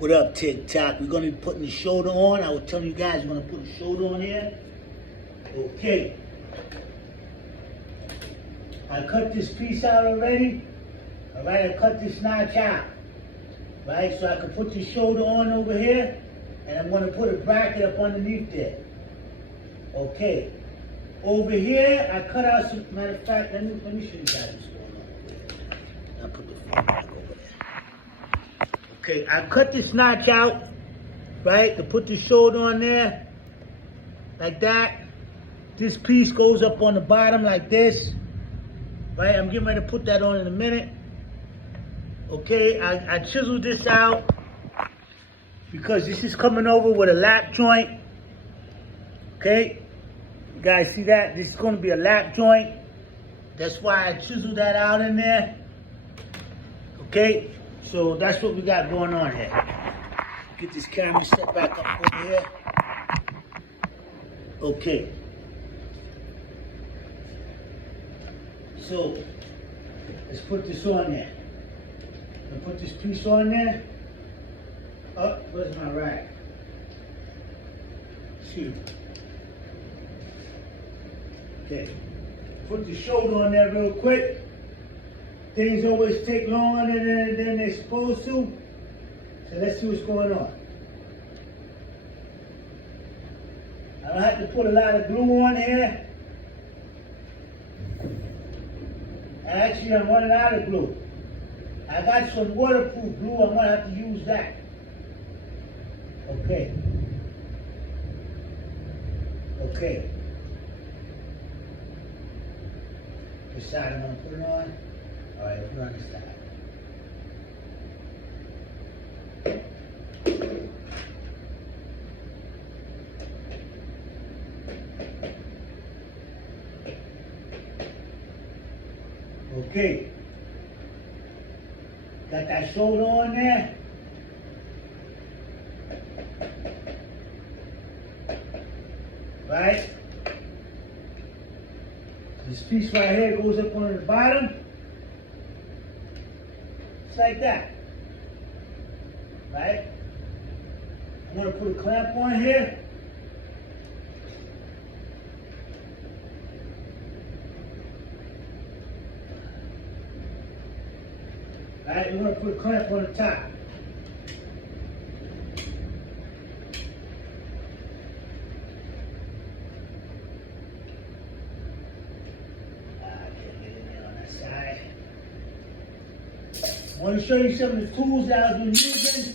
What up, TikTok? We're going to be putting the shoulder on. I was telling you guys we're going to put the shoulder on here. Okay. I cut this piece out already. All right, I cut this notch out. Right, so I can put the shoulder on over here. And I'm going to put a bracket up underneath there. Okay. Over here, I cut out some, matter of fact, let me show you guys what's going on over here. I'll put the phone back over there. Okay, I cut this notch out, right, to put the shoulder on there, like that. This piece goes up on the bottom like this, right? I'm getting ready to put that on in a minute. Okay, I chiseled this out because this is coming over with a lap joint, okay? You guys see that? This is going to be a lap joint. That's why I chiseled that out in there. Okay? So that's what we got going on here. Get this camera set back up over here. Okay. So, let's put this on there. I'm gonna put this piece on there. Oh, where's my rack? Shoot. Okay, put the shoulder on there real quick. Things always take longer than they're supposed to. So let's see what's going on. I don't have to put a lot of glue on here. Actually, I'm running out of glue. I got some waterproof glue. I'm gonna have to use that. Okay. Okay. This side I'm going to put it on. All right, put it on this side. Okay. Got that shoulder on there. Right? This piece right here goes up on the bottom. Just like that. Right? I'm going to put a clamp on here. Right? We're going to put a clamp on the top. I want to show you some of the tools that I've been using.